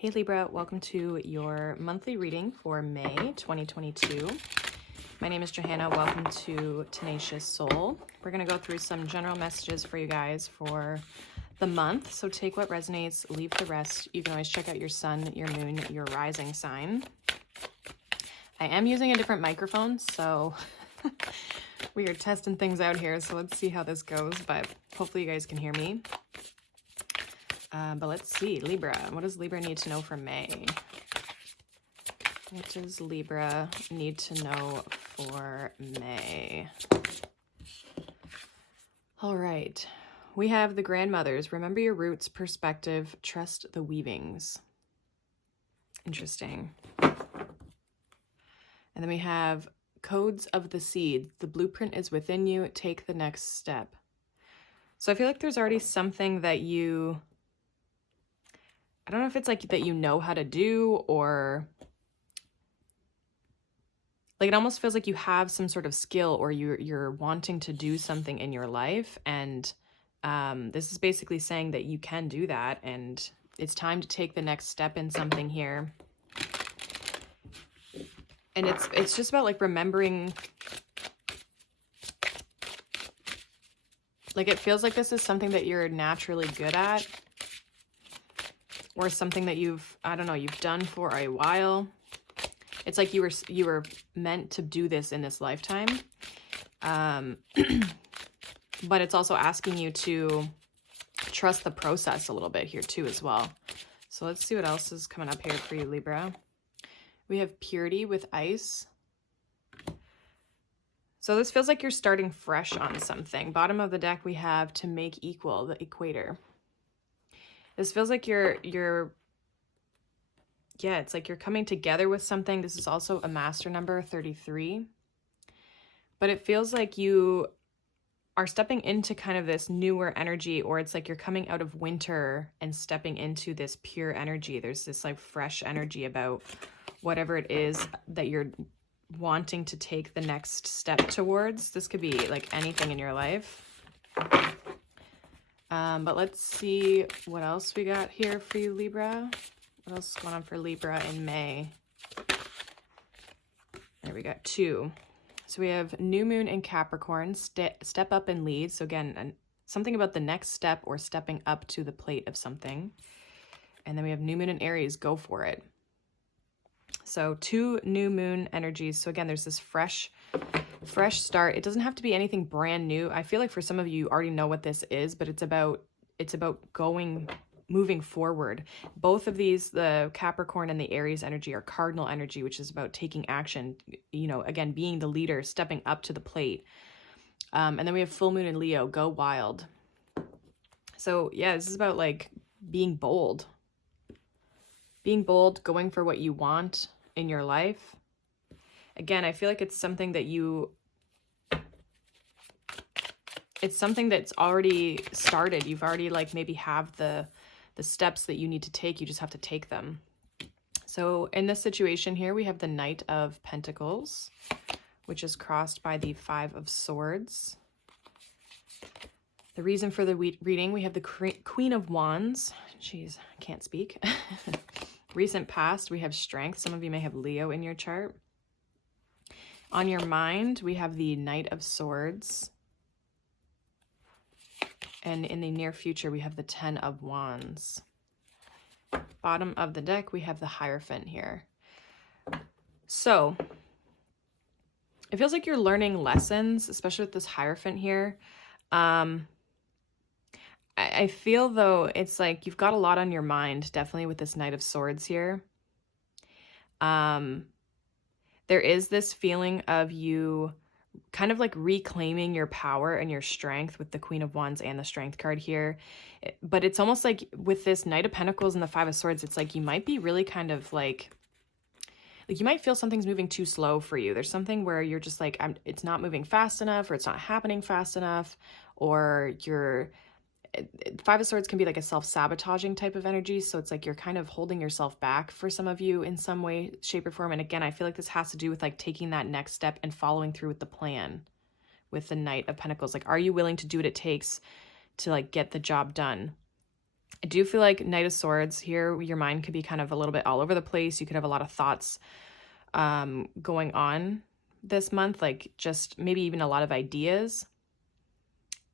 Hey Libra, welcome to your monthly reading for May 2022. My name is Johanna. Welcome to Tenacious Soul. We're going to go through some general messages for you guys for the month. So take what resonates, leave the rest. You can always check out your sun, your moon, your rising sign. I am using a different microphone, so we are testing things out here. So let's see how this goes, but hopefully you guys can hear me. But let's see, Libra. What does Libra need to know for May? What does Libra need to know for May? All right. We have the grandmothers. Remember your roots, perspective, trust the weavings. Interesting. And then we have codes of the seed. The blueprint is within you. Take the next step. So I feel like there's already something that you... I don't know if it's like that you know how to do, or like it almost feels like you have some sort of skill, or you're wanting to do something in your life, and this is basically saying that you can do that, and it's time to take the next step in something here. And it's just about like remembering, like it feels like this is something that you're naturally good at, or something that you've done for a while. It's like you were meant to do this in this lifetime. But it's also asking you to trust the process a little bit here too as well. So let's see what else is coming up here for you, Libra. We have purity with ice. So this feels like you're starting fresh on something. Bottom of the deck, we have to make equal, the equator. This feels like it's like you're coming together with something. This is also a master number, 33. But it feels like you are stepping into kind of this newer energy, or it's like you're coming out of winter and stepping into this pure energy. There's this like fresh energy about whatever it is that you're wanting to take the next step towards. This could be like anything in your life. But let's see what else we got here for you, Libra. What else is going on for Libra in May? There we got 2. So we have new moon in Capricorn, step up and lead. So again, something about the next step or stepping up to the plate of something. And then we have new moon in Aries, go for it. So 2 new moon energies. So again, there's this fresh start. It doesn't have to be anything brand new. I feel like for some of you already know what this is, but it's about moving forward. Both of these, the Capricorn and the Aries energy, are cardinal energy, which is about taking action, again, being the leader, stepping up to the plate. And then we have full moon in Leo, go wild. So yeah, this is about like being bold, going for what you want in your life. Again, I feel like it's something that's already started. You've already like maybe have the steps that you need to take. You just have to take them. So in this situation here, we have the Knight of Pentacles, which is crossed by the 5 of Swords. The reason for the reading, we have the Queen of Wands. Jeez, I can't speak. Recent past, we have strength. Some of you may have Leo in your chart. On your mind, we have the Knight of Swords. And in the near future, we have the 10 of Wands. Bottom of the deck, we have the Hierophant here. So it feels like you're learning lessons, especially with this Hierophant here. I feel, though, it's like you've got a lot on your mind, definitely with this Knight of Swords here. There is this feeling of you kind of like reclaiming your power and your strength with the Queen of Wands and the Strength card here. But it's almost like with this Knight of Pentacles and the 5 of Swords, it's like you might be really kind of like you might feel something's moving too slow for you. There's something where you're just like, it's not moving fast enough, or it's not happening fast enough, or 5 of Swords can be like a self-sabotaging type of energy. So it's like you're kind of holding yourself back for some of you in some way, shape, or form. And again, I feel like this has to do with like taking that next step and following through with the plan with the Knight of Pentacles. Like, are you willing to do what it takes to like get the job done? I do feel like Knight of Swords here, your mind could be kind of a little bit all over the place. You could have a lot of thoughts going on this month, like just maybe even a lot of ideas.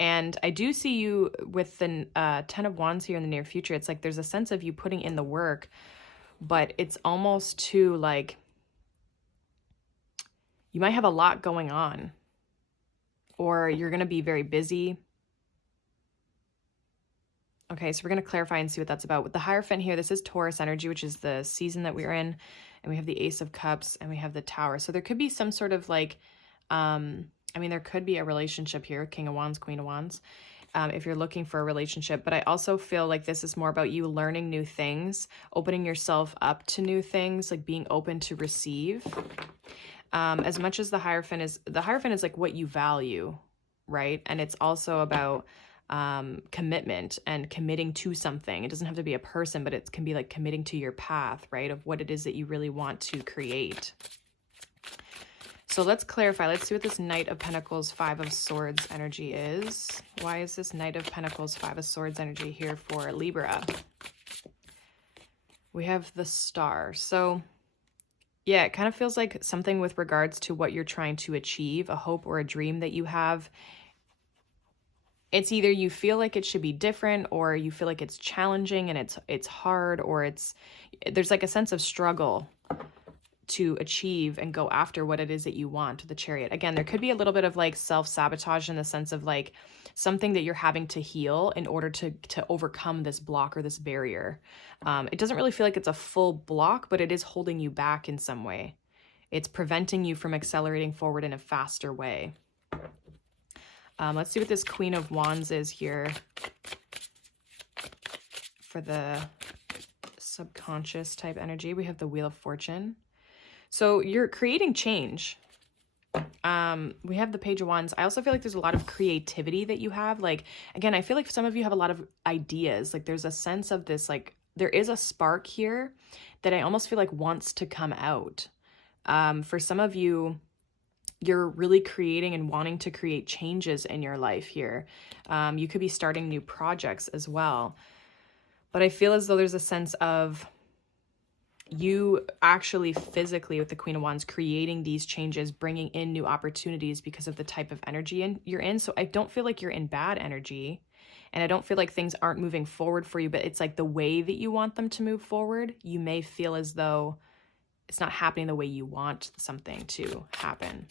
And I do see you with the 10 of Wands here in the near future. It's like there's a sense of you putting in the work, but it's almost too like you might have a lot going on, or you're going to be very busy. Okay, so we're going to clarify and see what that's about. With the Hierophant here, this is Taurus energy, which is the season that we're in. And we have the Ace of Cups and we have the Tower. So there could be some sort of like, I mean, there could be a relationship here, King of Wands, Queen of Wands, if you're looking for a relationship. But I also feel like this is more about you learning new things, opening yourself up to new things, like being open to receive. As much as the Hierophant is like what you value, right? And it's also about commitment and committing to something. It doesn't have to be a person, but it can be like committing to your path, right? Of what it is that you really want to create. So let's clarify. Let's see what this Knight of Pentacles, Five of Swords energy is. Why is this Knight of Pentacles, Five of Swords energy here for Libra? We have the Star. So yeah, it kind of feels like something with regards to what you're trying to achieve, a hope or a dream that you have. It's either you feel like it should be different, or you feel like it's challenging and it's hard, or there's like a sense of struggle to achieve and go after what it is that you want, the Chariot. Again, there could be a little bit of like self-sabotage in the sense of like something that you're having to heal in order to overcome this block or this barrier. It doesn't really feel like it's a full block, but it is holding you back in some way. It's preventing you from accelerating forward in a faster way. Let's see what this Queen of Wands is here for the subconscious type energy. We have the Wheel of Fortune. So you're creating change. We have the Page of Wands. I also feel like there's a lot of creativity that you have. Like, again, I feel like some of you have a lot of ideas. Like there's a sense of this, like there is a spark here that I almost feel like wants to come out. For some of you, you're really creating and wanting to create changes in your life here. You could be starting new projects as well. But I feel as though there's a sense of you actually physically with the Queen of Wands creating these changes, bringing in new opportunities because of the type of energy you're in. So I don't feel like you're in bad energy, and I don't feel like things aren't moving forward for you, but it's like the way that you want them to move forward. You may feel as though it's not happening the way you want something to happen.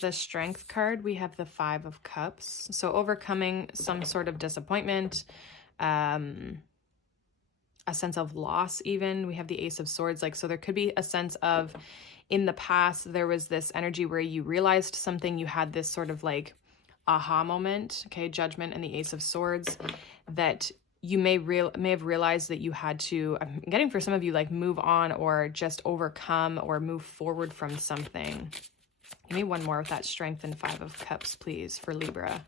The Strength card, we have the Five of Cups. So overcoming some sort of disappointment, a sense of loss even. We have the Ace of Swords. Like, so there could be a sense of in the past, there was this energy where you realized something, you had this sort of like aha moment, okay, Judgment and the Ace of Swords, that you may have realized that you had to, I'm getting for some of you, like move on or just overcome or move forward from something. Give me one more with that Strength and Five of Cups, please, for Libra.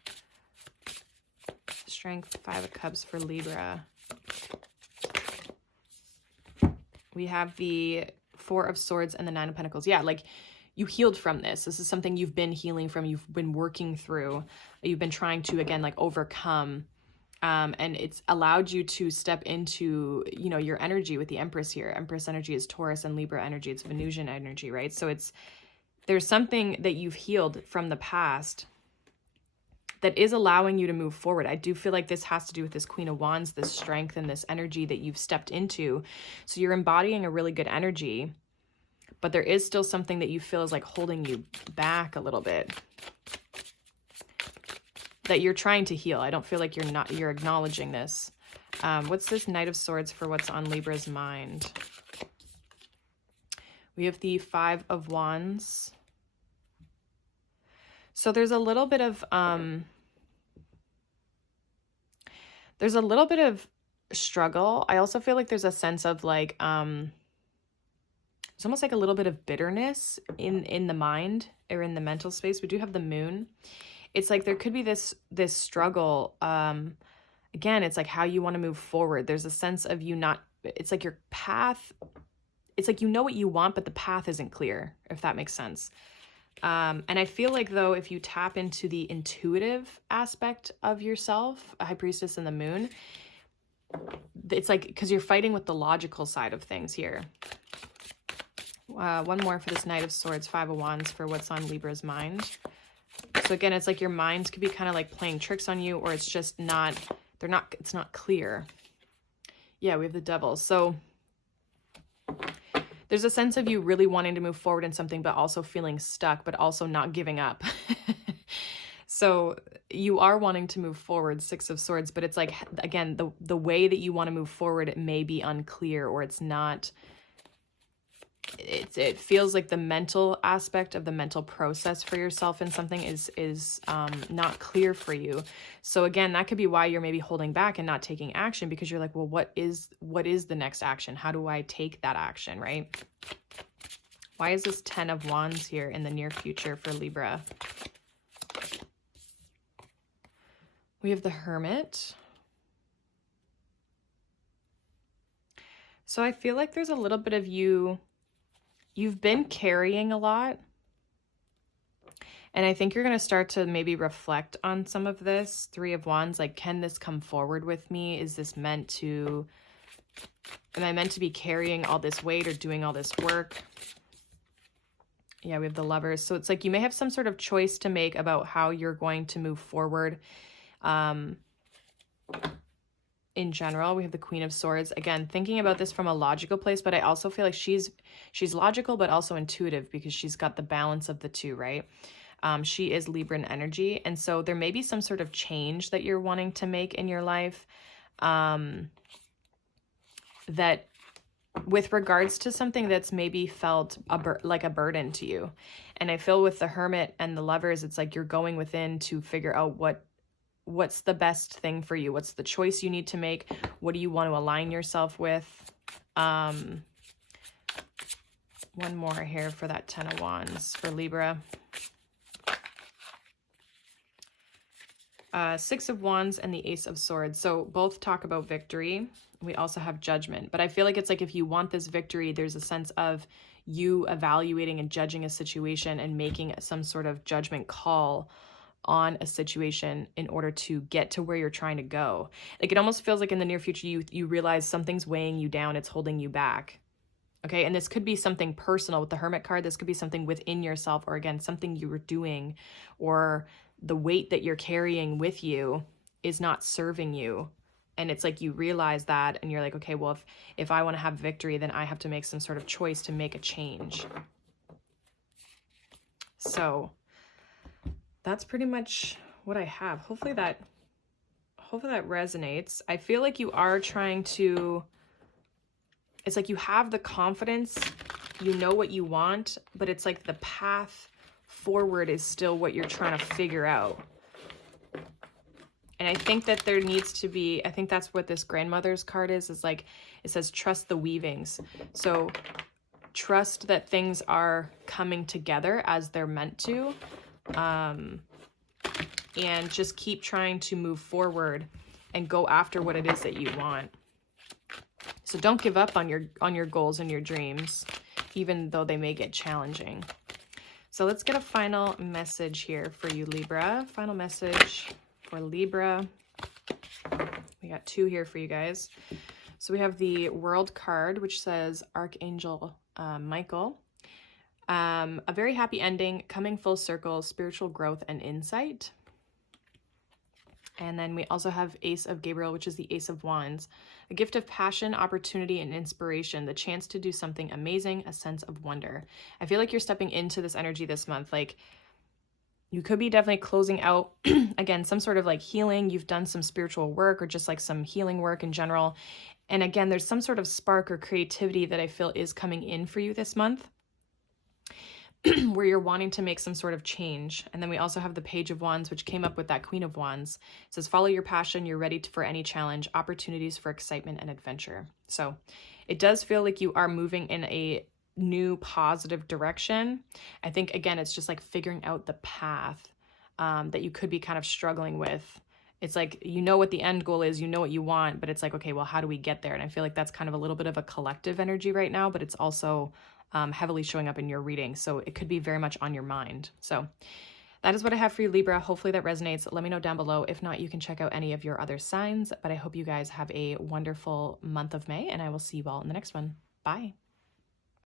Strength, Five of Cups for Libra. We have the Four of Swords and the Nine of Pentacles. Yeah, like you healed from this. This is something you've been healing from. You've been working through. You've been trying to, again, like overcome. And it's allowed you to step into, you know, your energy with the Empress here. Empress energy is Taurus, and Libra energy, it's Venusian energy, right? So there's something that you've healed from the past that is allowing you to move forward. I do feel like this has to do with this Queen of Wands, this strength and this energy that you've stepped into. So you're embodying a really good energy, but there is still something that you feel is like holding you back a little bit, that you're trying to heal. I don't feel like you're acknowledging this. What's this Knight of Swords for what's on Libra's mind? We have the Five of Wands. So there's a little bit of struggle. I also feel like there's a sense of like it's almost like a little bit of bitterness in the mind or in the mental space. We do have the Moon. It's like there could be this struggle. Again, it's like how you want to move forward. There's a sense of you not, it's like your path, it's like you know what you want, but the path isn't clear, if that makes sense. And I feel like, though, if you tap into the intuitive aspect of yourself, a High Priestess and the Moon, it's like, because you're fighting with the logical side of things here. One more for this Knight of Swords, Five of Wands, for what's on Libra's mind. So again, it's like your mind could be kind of like playing tricks on you, or it's just not, it's not clear. Yeah, we have the Devil. So there's a sense of you really wanting to move forward in something, but also feeling stuck, but also not giving up. So you are wanting to move forward, Six of Swords, but it's like, again, the way that you want to move forward, it may be unclear, or it's not, it feels like the mental aspect of the mental process for yourself in something is not clear for you. So again, that could be why you're maybe holding back and not taking action, because you're like, well, what is the next action? How do I take that action, right? Why is this 10 of Wands here in the near future for Libra? We have the Hermit. So I feel like there's a little bit of you've been carrying a lot. And I think you're going to start to maybe reflect on some of this. Three of Wands, like, can this come forward with me? Is this meant to, am I meant to be carrying all this weight or doing all this work? Yeah, we have the Lovers. So it's like you may have some sort of choice to make about how you're going to move forward. In general, we have the Queen of Swords. Again, thinking about this from a logical place, but I also feel like she's logical, but also intuitive, because she's got the balance of the two, right? She is Libran energy. And so there may be some sort of change that you're wanting to make in your life, that with regards to something that's maybe felt like a burden to you. And I feel with the Hermit and the Lovers, it's like you're going within to figure out what's the best thing for you? What's the choice you need to make? What do you want to align yourself with? One more here for that 10 of Wands for Libra. Six of Wands and the Ace of Swords. So both talk about victory. We also have Judgment. But I feel like it's like if you want this victory, there's a sense of you evaluating and judging a situation and making some sort of judgment call on a situation in order to get to where you're trying to go. Like, it almost feels like in the near future, you realize something's weighing you down. It's holding you back. Okay. And this could be something personal with the Hermit card. This could be something within yourself, or again, something you were doing, or the weight that you're carrying with you is not serving you. And it's like you realize that, and you're like, okay, well, if I want to have victory, then I have to make some sort of choice to make a change. So that's pretty much what I have. Hopefully that resonates. I feel like you are trying to, it's like you have the confidence, you know what you want, but it's like the path forward is still what you're trying to figure out. And I think that there needs to be, I think that's what this grandmother's card is like, it says, trust the weavings. So trust that things are coming together as they're meant to. And just keep trying to move forward and go after what it is that you want. So don't give up on your goals and your dreams, even though they may get challenging. So let's get a final message here for you, Libra. Final message for Libra. We got two here for you guys. So we have the World card, which says Archangel Michael. A very happy ending, coming full circle, spiritual growth and insight. And then we also have Ace of Gabriel, which is the Ace of Wands. A gift of passion, opportunity, and inspiration. The chance to do something amazing, a sense of wonder. I feel like you're stepping into this energy this month. Like, you could be definitely closing out, again, some sort of like healing. You've done some spiritual work, or just like some healing work in general. And again, there's some sort of spark or creativity that I feel is coming in for you this month, where you're wanting to make some sort of change. And then we also have the Page of Wands, which came up with that Queen of Wands. It says, follow your passion. You're ready for any challenge, opportunities for excitement and adventure. So it does feel like you are moving in a new positive direction. I think, again, it's just like figuring out the path that you could be kind of struggling with. It's like, you know what the end goal is, you know what you want, but it's like, okay, well, how do we get there? And I feel like that's kind of a little bit of a collective energy right now, but it's also heavily showing up in your reading. So it could be very much on your mind. So that is what I have for you, Libra. Hopefully that resonates. Let me know down below. If not, you can check out any of your other signs. But I hope you guys have a wonderful month of May, and I will see you all in the next one. Bye.